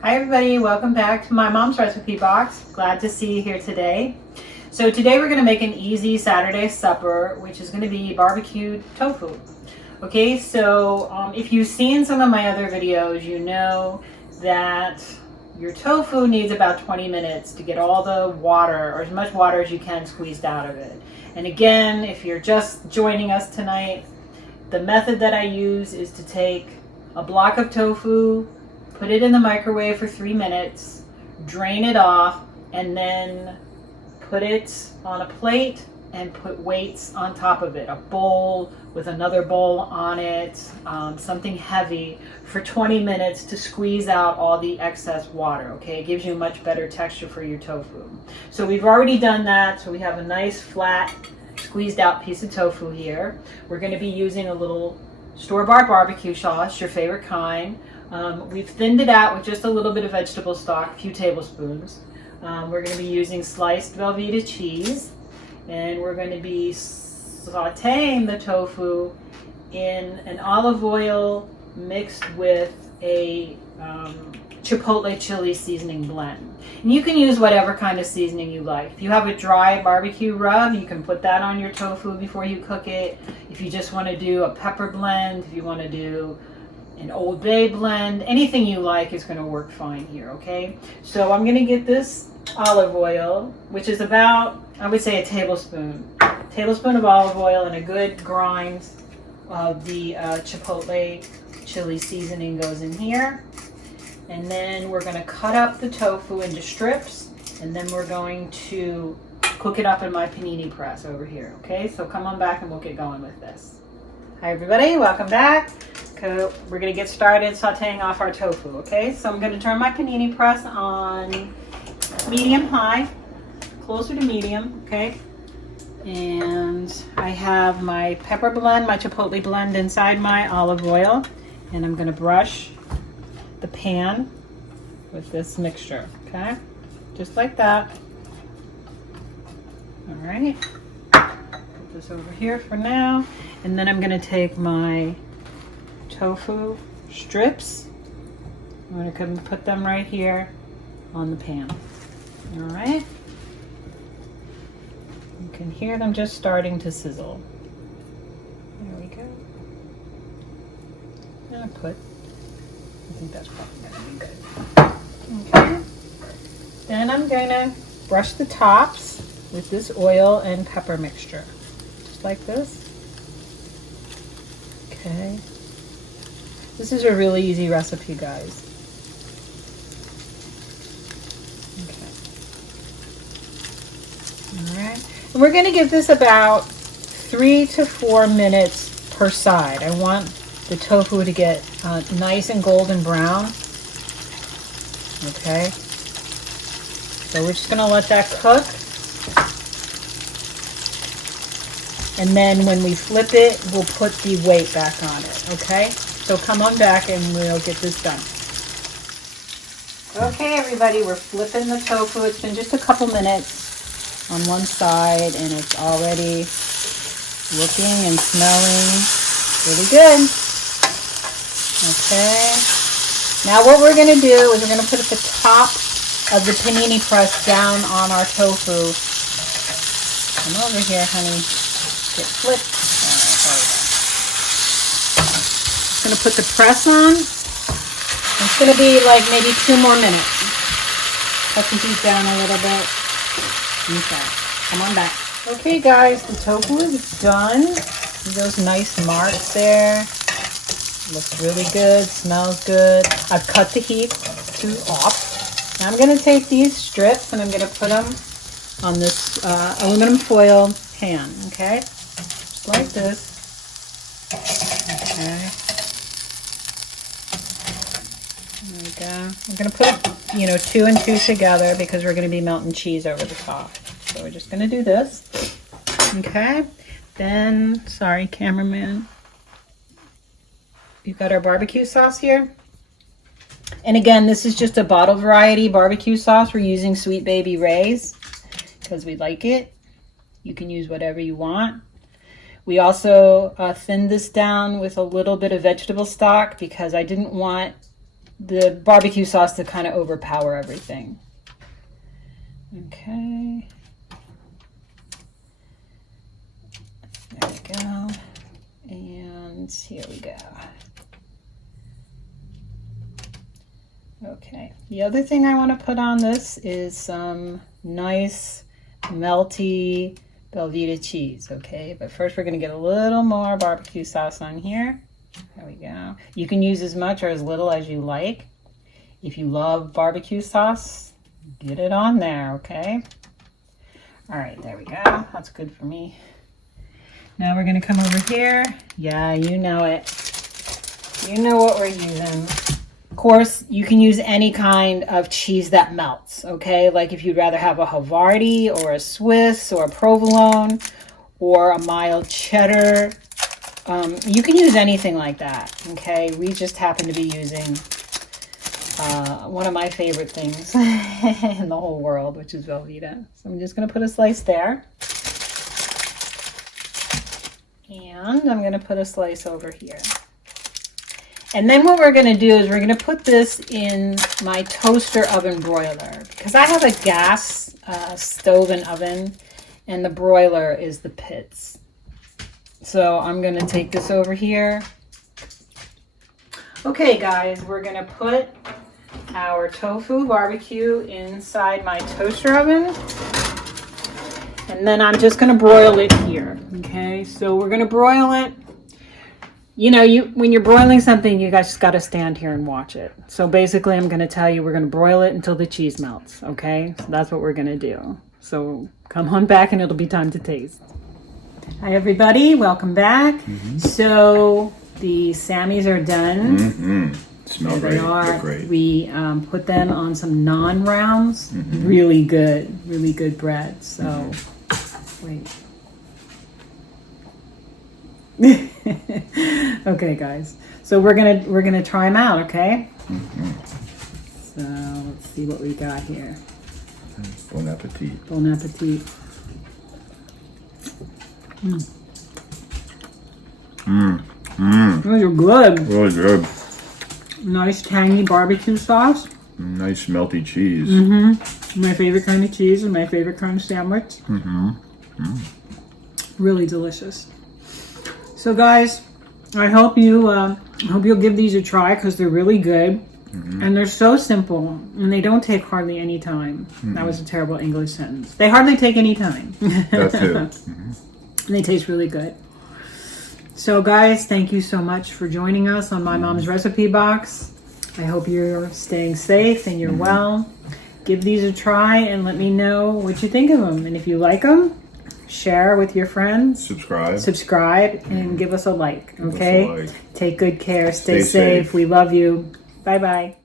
Hi everybody, welcome back to my mom's recipe box. Glad to see you here today. So today we're going to make an easy Saturday supper, which is going to be barbecued tofu. Okay, so if you've seen some of my other videos, you know that your tofu needs about 20 minutes to get all the water, or as much water as you can, squeezed out of it. And again, if you're just joining us tonight, the method that I use is to take a block of tofu, put it in the microwave for 3 minutes, drain it off, and then put it on a plate and put weights on top of it. A bowl with another bowl on it, something heavy, for 20 minutes to squeeze out all the excess water, okay? It gives you a much better texture for your tofu. So we've already done that, so we have a nice flat squeezed out piece of tofu here. We're gonna be using a little store-bought barbecue sauce, your favorite kind. We've thinned it out with just a little bit of vegetable stock, a few tablespoons. We're going to be using sliced VELVEETA cheese, and we're going to be sauteing the tofu in an olive oil mixed with a chipotle chili seasoning blend. And you can use whatever kind of seasoning you like. If you have a dry barbecue rub, you can put that on your tofu before you cook it. If you just want to do a pepper blend, if you want to do an Old Bay blend, anything you like is going to work fine here, okay? So I'm going to get this olive oil, which is about, I would say, a tablespoon of olive oil, and a good grind of the chipotle chili seasoning goes in here. And then we're going to cut up the tofu into strips, and then we're going to cook it up in my panini press over here, okay? So come on back and we'll get going with this. Hi everybody, welcome back. We're going to get started sauteing off our tofu, okay? So I'm going to turn my panini press on medium-high, closer to medium, okay? And I have my pepper blend, my chipotle blend inside my olive oil, and I'm going to brush the pan with this mixture, okay? Just like that. All right. Put this over here for now, and then I'm going to take my tofu strips. I'm going to come and put them right here on the pan. All right. You can hear them just starting to sizzle. There we go. And I think that's probably going to be good. Okay. Then I'm going to brush the tops with this oil and pepper mixture. Just like this. Okay. This is a really easy recipe, guys. Okay. All right. And we're going to give this about 3 to 4 minutes per side. I want the tofu to get nice and golden brown. Okay. So we're just going to let that cook. And then when we flip it, we'll put the weight back on it. Okay. So come on back and we'll get this done. Okay, everybody, we're flipping the tofu. It's been just a couple minutes on one side, and it's already looking and smelling really good. Okay. Now what we're going to do is we're going to put at the top of the panini press down on our tofu. Come over here, honey. Get flipped. All right, there we go. Going to put the press on. It's going to be like maybe 2 more minutes. Cut the heat down a little bit. Okay, come on back. Okay, guys, the tofu is done. See those nice marks there? Looks really good, smells good. I've cut the heat off. Now I'm going to take these strips and I'm going to put them on this aluminum foil pan, okay? Just like this. Okay. There we go. We're going to put, 2 and 2 together because we're going to be melting cheese over the top. So we're just going to do this. Okay. Then, sorry, cameraman. We've got our barbecue sauce here. And again, this is just a bottle variety barbecue sauce. We're using Sweet Baby Ray's because we like it. You can use whatever you want. We also thinned this down with a little bit of vegetable stock because I didn't want the barbecue sauce to kind of overpower everything. Okay. There we go. And here we go. Okay. The other thing I want to put on this is some nice melty VELVEETA cheese, okay? But first we're going to get a little more barbecue sauce on here. There we go. You can use as much or as little as you like. If you love barbecue sauce, get it on there, okay? All right, there we go. That's good for me. Now we're going to come over here. Yeah, you know it. You know what we're using. Of course, you can use any kind of cheese that melts, okay? Like if you'd rather have a Havarti or a Swiss or a provolone or a mild cheddar. You can use anything like that, okay? We just happen to be using one of my favorite things in the whole world, which is VELVEETA. So I'm just going to put a slice there. And I'm going to put a slice over here. And then what we're going to do is we're going to put this in my toaster oven broiler. Because I have a gas stove and oven, and the broiler is the pits. So I'm going to take this over here. Okay, guys, we're going to put our tofu barbecue inside my toaster oven. And then I'm just going to broil it here. Okay, so we're going to broil it. You know, when you're broiling something, you guys just got to stand here and watch it. So basically, I'm going to tell you we're going to broil it until the cheese melts. Okay, so that's what we're going to do. So come on back and it'll be time to taste. Hi, everybody. Welcome back. So the Sammies are done. Smell There great. they are. Look great. We put them on some naan rounds. Really good bread. So, wait. Okay, guys. So we're gonna try them out. Okay. So let's see what we got here. Bon appetit. Bon appetit. Those are good. Really good. Nice tangy barbecue sauce. Nice melty cheese. My favorite kind of cheese and my favorite kind of sandwich. Really delicious. So guys, I hope you'll give these a try because they're really good. And they're so simple and they don't take hardly any time. That was a terrible English sentence. They hardly take any time. That's it. And they taste really good. So guys, thank you so much for joining us on My Mom's Recipe Box. I hope you're staying safe and you're well. Give these a try and let me know what you think of them. And if you like them, share with your friends. Subscribe and give us a like, okay? Give us a like. Take good care. Stay Stay safe. safe. We love you. Bye-bye.